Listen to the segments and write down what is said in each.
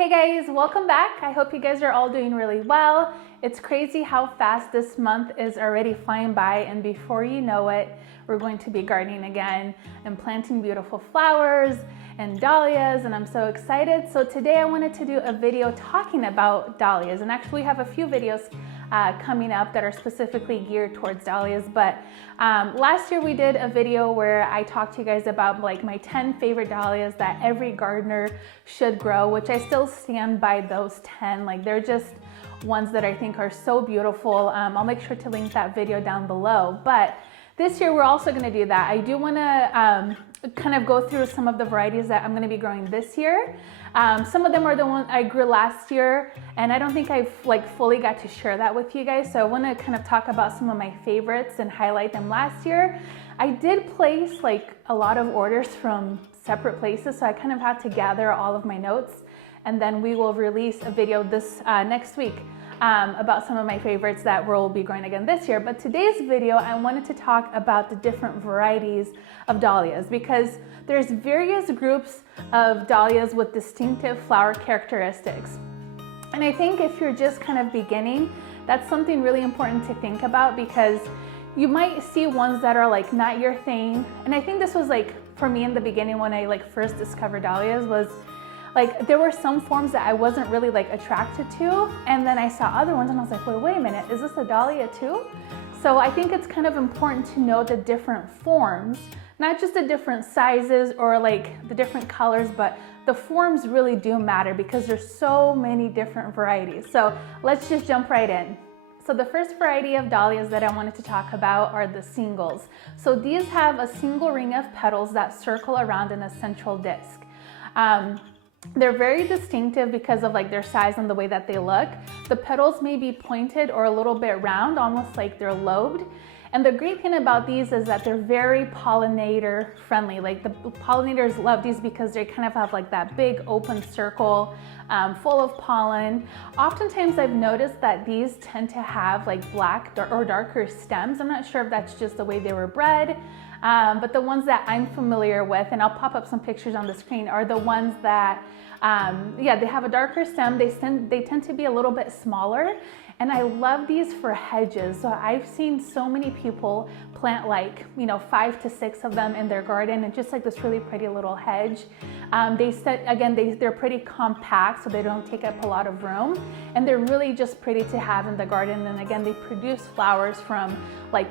Hey guys, welcome back. I hope you guys are all doing really well. It's crazy how fast this month is already flying by, and before you know it, we're going to be gardening again and planting beautiful flowers and dahlias, and I'm so excited. So today I wanted to do a video talking about dahlias, and actually we have a few videos coming up that are specifically geared towards dahlias. But last year we did a video where I talked to you guys about like my 10 favorite dahlias that every gardener should grow, which I still stand by those 10. Like, they're just ones that I think are so beautiful. I'll make sure to link that video down below. But this year we're also going to do that. I do want to kind of go through some of the varieties that I'm going to be growing this year. Some of them are the ones I grew last year, and I don't think I've fully got to share that with you guys. So I want to kind of talk about some of my favorites and highlight them last year. I did place a lot of orders from separate places, so I kind of had to gather all of my notes, and then we will release a video this next week about some of my favorites that we'll be growing again this year. But today's video, I wanted to talk about the different varieties of dahlias, because there's various groups of dahlias with distinctive flower characteristics. And I think if you're just kind of beginning, that's something really important to think about, because you might see ones that are not your thing. And I think this was for me in the beginning when I first discovered dahlias, was there were some forms that I wasn't really attracted to, and then I saw other ones and I was like, wait a minute, is this a dahlia too? So I think it's kind of important to know the different forms, not just the different sizes or the different colors, but the forms really do matter because there's so many different varieties. So let's just jump right in. So the first variety of dahlias that I wanted to talk about are the singles. So these have a single ring of petals that circle around in a central disc. They're very distinctive because of their size and the way that they look. The petals may be pointed or a little bit round, almost like they're lobed. And the great thing about these is that they're very pollinator friendly. The pollinators love these because they kind of have that big open circle full of pollen. Oftentimes I've noticed that these tend to have black or darker stems. I'm not sure if that's just the way they were bred, but the ones that I'm familiar with, and I'll pop up some pictures on the screen, are the ones that, they have a darker stem. They tend to be a little bit smaller. And I love these for hedges. So I've seen so many people plant 5 to 6 of them in their garden, and just this really pretty little hedge. They're pretty compact, so they don't take up a lot of room, and they're really just pretty to have in the garden. And again, they produce flowers from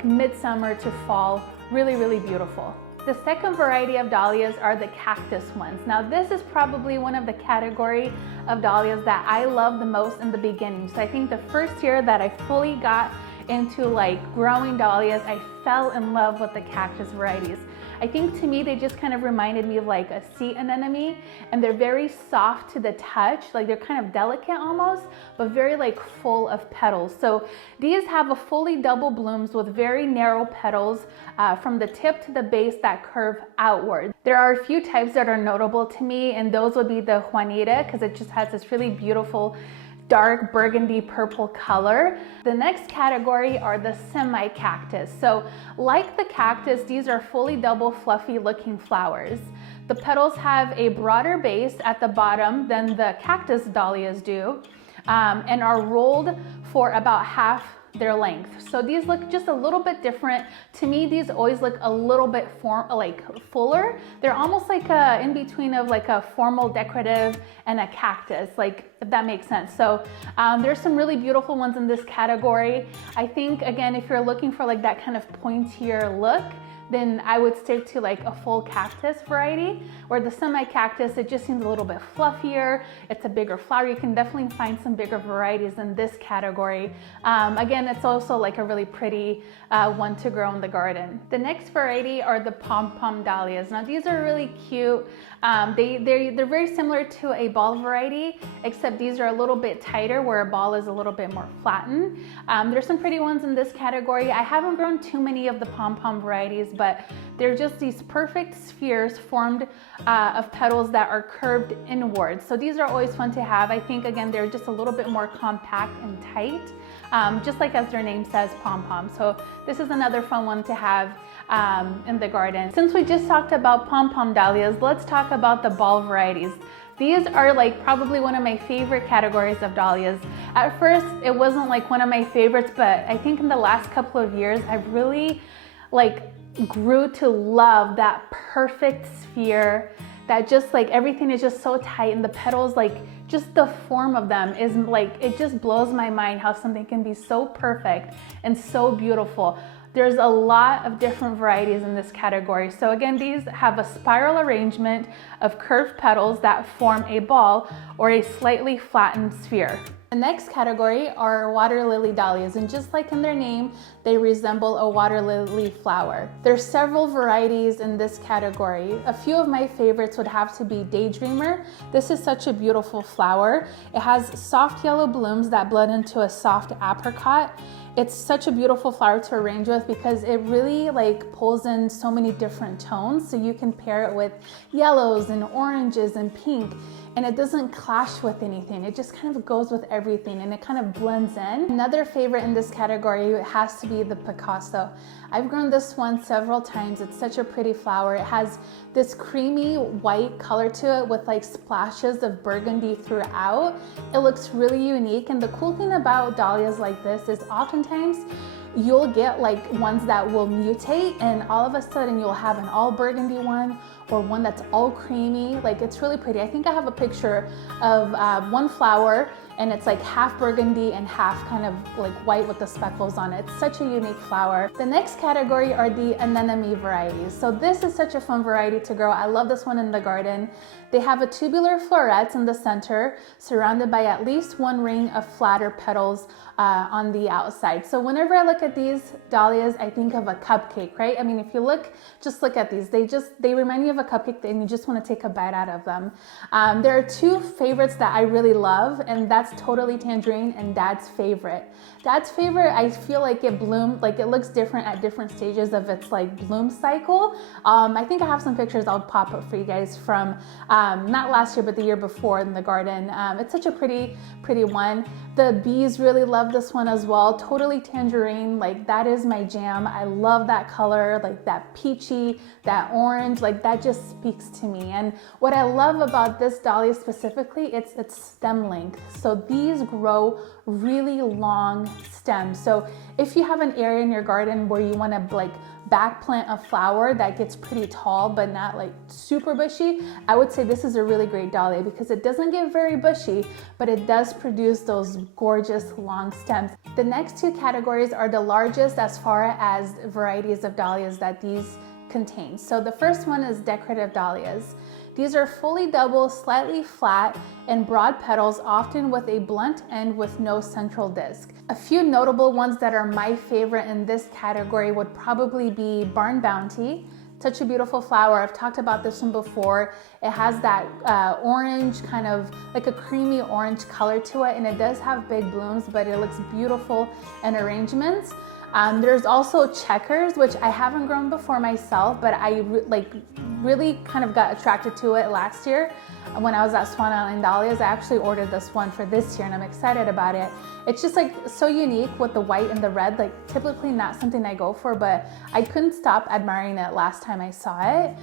midsummer to fall. Really, really beautiful. The second variety of dahlias are the cactus ones. Now this is probably one of the category of dahlias that I love the most in the beginning. So I think the first year that I fully got into growing dahlias, I fell in love with the cactus varieties. I think to me they just kind of reminded me of a sea anemone, and they're very soft to the touch. They're kind of delicate almost, but very full of petals. So these have a fully double blooms with very narrow petals from the tip to the base that curve outward. There are a few types that are notable to me, and those would be the Juanita, because it just has this really beautiful dark burgundy purple color. The next category are the semi-cactus. So like the cactus, these are fully double fluffy looking flowers. The petals have a broader base at the bottom than the cactus dahlias do, and are rolled for about half their length. So these look just a little bit different. To me, these always look a little bit fuller. They're almost in between of a formal decorative and a cactus, if that makes sense. So there's some really beautiful ones in this category. I think, again, if you're looking for that kind of pointier look, then I would stick to a full cactus variety, where the semi-cactus, it just seems a little bit fluffier. It's a bigger flower. You can definitely find some bigger varieties in this category. Again, it's also a really pretty one to grow in the garden. The next variety are the Pom-pom dahlias. Now these are really cute. They're very similar to a ball variety, except these are a little bit tighter, where a ball is a little bit more flattened. There's some pretty ones in this category. I haven't grown too many of the pom-pom varieties, but they're just these perfect spheres formed of petals that are curved inward. So these are always fun to have. I think, again, they're just a little bit more compact and tight, just as their name says, pom-pom. So this is another fun one to have in the garden. Since we just talked about pom-pom dahlias, let's talk about the ball varieties. These are like probably one of my favorite categories of dahlias. At first, it wasn't like one of my favorites, but I think in the last couple of years, I've really like grew to love that perfect sphere, that just like everything is just so tight, and the petals, like just the form of them is like, it just blows my mind how something can be so perfect and so beautiful. There's a lot of different varieties in this category. So again, these have a spiral arrangement of curved petals that form a ball or a slightly flattened sphere. The next category are water lily dahlias, and just like in their name, they resemble a water lily flower. There's several varieties in this category. A few of my favorites would have to be Daydreamer. This is such a beautiful flower. It has soft yellow blooms that blend into a soft apricot. It's such a beautiful flower to arrange with because it really like pulls in so many different tones. So you can pair it with yellows and oranges and pink, and it doesn't clash with anything. It just kind of goes with everything and it kind of blends in. Another favorite in this category has to be the Picasso. I've grown this one several times. It's such a pretty flower. It has this creamy white color to it with like splashes of burgundy throughout. It looks really unique, and the cool thing about dahlias like this is oftentimes you'll get like ones that will mutate, and all of a sudden you'll have an all burgundy one or one that's all creamy. Like, it's really pretty. I think I have a picture of one flower, and it's like half burgundy and half kind of like white with the speckles on it. It's such a unique flower. The next category are the anemone varieties. So this is such a fun variety to grow. I love this one in the garden. They have a tubular florets in the center, surrounded by at least one ring of flatter petals on the outside. So whenever I look at these dahlias, I think of a cupcake, right? I mean, if you look, just look at these. They remind me of a cupcake, and you just want to take a bite out of them. There are two favorites that I really love, and that's Totally Tangerine and Dad's Favorite. Dad's Favorite, I feel like it bloomed, like it looks different at different stages of its like bloom cycle. I think I have some pictures I'll pop up for you guys from not last year, but the year before in the garden. It's such a pretty one. The bees really love this one as well. Totally Tangerine, like that is my jam. I love that color, like that peachy, that orange, like that just speaks to me. And what I love about this dahlia specifically, it's its stem length. So these grow really long stems. So if you have an area in your garden where you want to like back plant a flower that gets pretty tall but not like super bushy, I would say this is a really great dahlia because it doesn't get very bushy, but it does produce those gorgeous long stems. The next two categories are the largest as far as varieties of dahlias that these contain. So the first one is decorative dahlias. These are fully double, slightly flat, and broad petals, often with a blunt end with no central disc. A few notable ones that are my favorite in this category would probably be Barn Bounty. Such a beautiful flower. I've talked about this one before. It has that orange, kind of like a creamy orange color to it, and it does have big blooms, but it looks beautiful in arrangements. There's also Checkers, which I haven't grown before myself, but I really kind of got attracted to it last year when I was at Swan Island Dahlias. I actually ordered this one for this year, and I'm excited about it. It's just like so unique with the white and the red, like typically not something I go for, but I couldn't stop admiring it last time I saw it.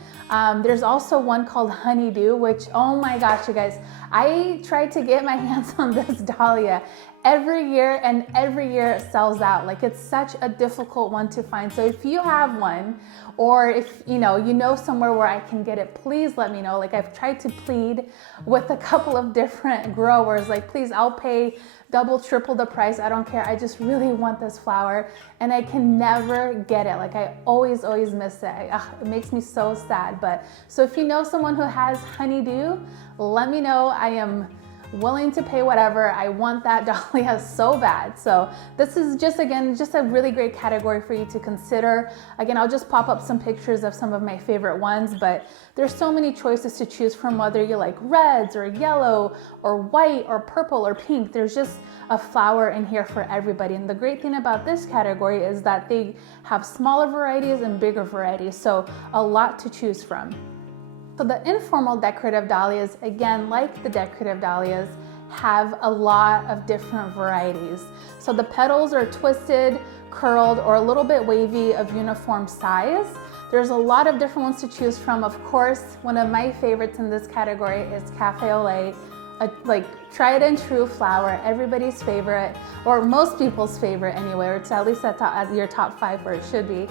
There's also one called Honeydew, which, oh my gosh, you guys, I tried to get my hands on this dahlia every year, and every year it sells out. Like, it's such a difficult one to find. So if you have one, or if you know somewhere where I can get it, please let me know. Like, I've tried to plead with a couple of different growers, like, please, I'll pay double, triple the price. I don't care. I just really want this flower, and I can never get it. Like, I always miss it. It makes me so sad. But so if you know someone who has Honeydew, let me know. I am willing to pay whatever. I want that dahlia so bad. So this is just a really great category for you to consider. Again, I'll just pop up some pictures of some of my favorite ones, but there's so many choices to choose from, whether you like reds or yellow or white or purple or pink. There's just a flower in here for everybody. And the great thing about this category is that they have smaller varieties and bigger varieties, so a lot to choose from. So the informal decorative dahlias, again, like the decorative dahlias, have a lot of different varieties. So the petals are twisted, curled, or a little bit wavy of uniform size. There's a lot of different ones to choose from. Of course, one of my favorites in this category is Cafe au lait, like tried and true flower, everybody's favorite, or most people's favorite anyway, or it's at least at your top 5 where it should be.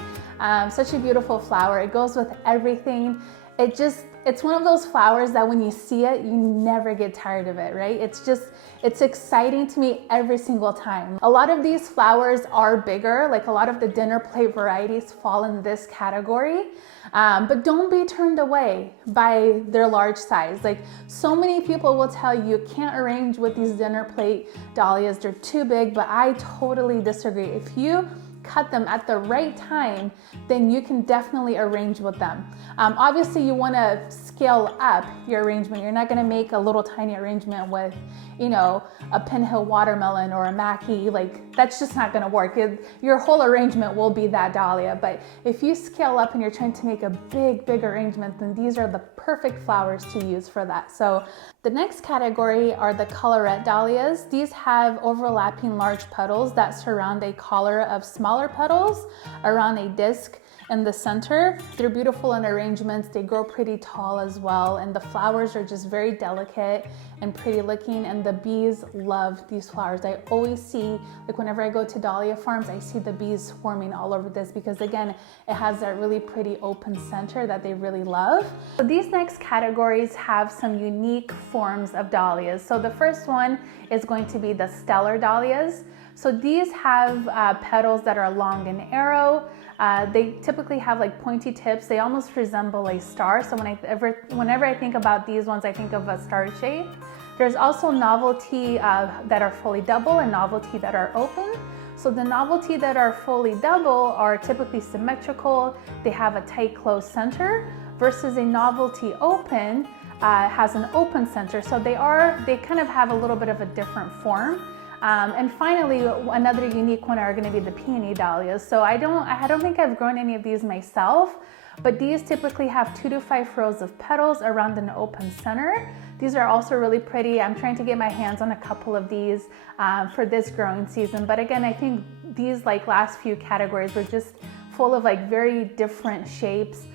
Such a beautiful flower. It goes with everything. It's one of those flowers that when you see it, you never get tired of it, right? It's exciting to me every single time. A lot of these flowers are bigger, like a lot of the dinner plate varieties fall in this category, but don't be turned away by their large size. Like so many people will tell you can't arrange with these dinner plate dahlias, they're too big, but I totally disagree. If you cut them at the right time, then you can definitely arrange with them. Obviously you want to scale up your arrangement. You're not going to make a little tiny arrangement with, you know, a pinhill watermelon or a Mackie. Like that's just not going to work. Your whole arrangement will be that dahlia. But if you scale up and you're trying to make a big arrangement, then these are the perfect flowers to use for that. So the next category are the Colorette dahlias. These have overlapping large petals that surround a collar of smaller petals around a disc in the center. They're beautiful in arrangements. They grow pretty tall as well, and the flowers are just very delicate and pretty looking, and the bees love these flowers. I always see, like whenever I go to dahlia farms, I see the bees swarming all over this because again, it has that really pretty open center that they really love. So these next categories have some unique forms of dahlias. So the first one is going to be the stellar dahlias. So these have petals that are long and arrow. They typically have like pointy tips. They almost resemble a star. So whenever I think about these ones, I think of a star shape. There's also novelty that are fully double and novelty that are open. So the novelty that are fully double are typically symmetrical. They have a tight closed center versus a novelty open has an open center. So they kind of have a little bit of a different form. And finally, another unique one are going to be the peony dahlias. So I don't think I've grown any of these myself, but these typically have 2 to 5 rows of petals around an open center. These are also really pretty. I'm trying to get my hands on a couple of these for this growing season. But again, I think these like last few categories were just full of like very different shapes.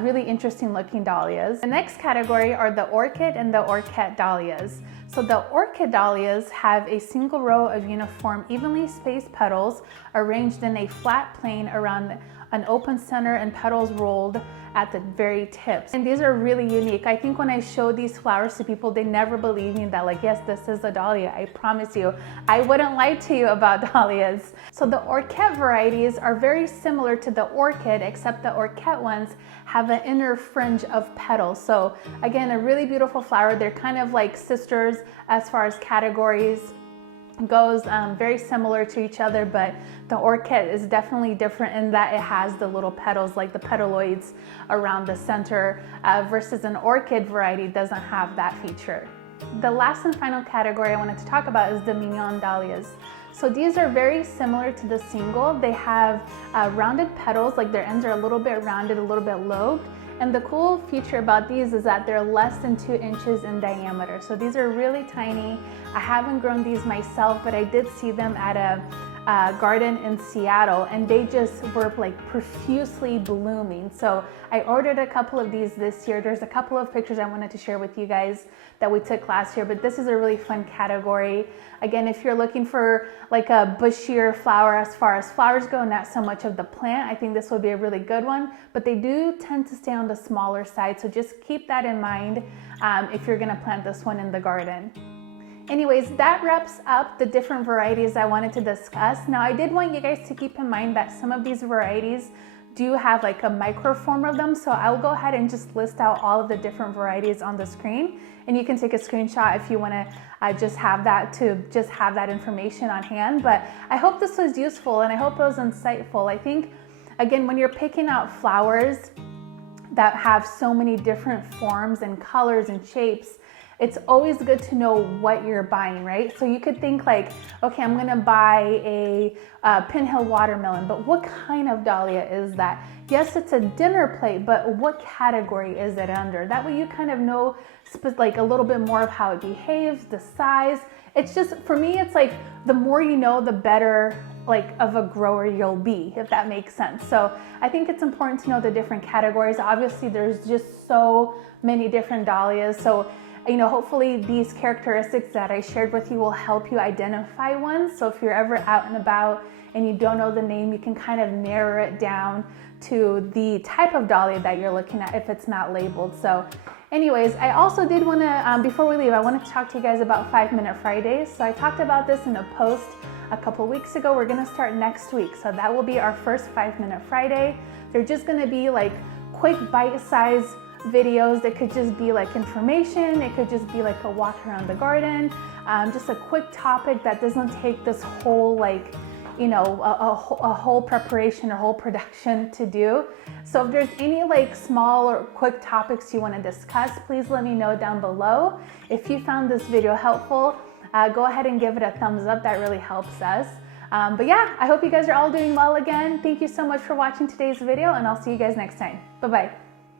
Really interesting looking dahlias. The next category are the orchid and the orcat dahlias. So the orchid dahlias have a single row of uniform, evenly spaced petals arranged in a flat plane around an open center and petals rolled at the very tips. And these are really unique. I think when I show these flowers to people, they never believe me that like, yes, this is a dahlia. I promise you, I wouldn't lie to you about dahlias. So the orchid varieties are very similar to the orchid, except the orchid ones have an inner fringe of petals. So again, a really beautiful flower. They're kind of like sisters as far as categories goes, very similar to each other, but the orchid is definitely different in that it has the little petals, like the petaloids around the center, versus an orchid variety doesn't have that feature. The last and final category I wanted to talk about is the Minion dahlias. So these are very similar to the single. They have rounded petals, like their ends are a little bit rounded, a little bit lobed. And the cool feature about these is that they're less than 2 inches in diameter. So these are really tiny. I haven't grown these myself, but I did see them at a garden in Seattle, and they just were like profusely blooming. So I ordered a couple of these this year. There's a couple of pictures I wanted to share with you guys that we took last year, but this is a really fun category. Again, if you're looking for like a bushier flower as far as flowers go, not so much of the plant, I think this would be a really good one, but they do tend to stay on the smaller side. So just keep that in mind if you're gonna plant this one in the garden. Anyways, that wraps up the different varieties I wanted to discuss. Now, I did want you guys to keep in mind that some of these varieties do have like a microform of them. So I'll go ahead and just list out all of the different varieties on the screen, and you can take a screenshot if you want to just have that information on hand. But I hope this was useful and I hope it was insightful. I think, again, when you're picking out flowers that have so many different forms and colors and shapes, it's always good to know what you're buying, right? So you could think like, okay, I'm gonna buy a pinhill watermelon, but what kind of dahlia is that? Yes, it's a dinner plate, but what category is it under? That way you kind of know like a little bit more of how it behaves, the size. It's just, for me, it's like the more you know, the better like of a grower you'll be, if that makes sense. So I think it's important to know the different categories. Obviously, there's just so many different dahlias. So, you know, hopefully these characteristics that I shared with you will help you identify one. So if you're ever out and about and you don't know the name, you can kind of narrow it down to the type of dahlia that you're looking at if it's not labeled. So anyways, I also did want to, before we leave, I wanted to talk to you guys about 5-Minute Fridays. So I talked about this in a post a couple weeks ago. We're gonna start next week. So that will be our first 5-Minute Friday. They're just gonna be like quick bite-sized videos. It could just be like information. It could just be like a walk around the garden. Just a quick topic that doesn't take this whole like, you know, a whole preparation or whole production to do. So if there's any like small or quick topics you want to discuss, please let me know down below. If you found this video helpful, go ahead and give it a thumbs up. That really helps us. But yeah, I hope you guys are all doing well again. Thank you so much for watching today's video, and I'll see you guys next time. Bye-bye.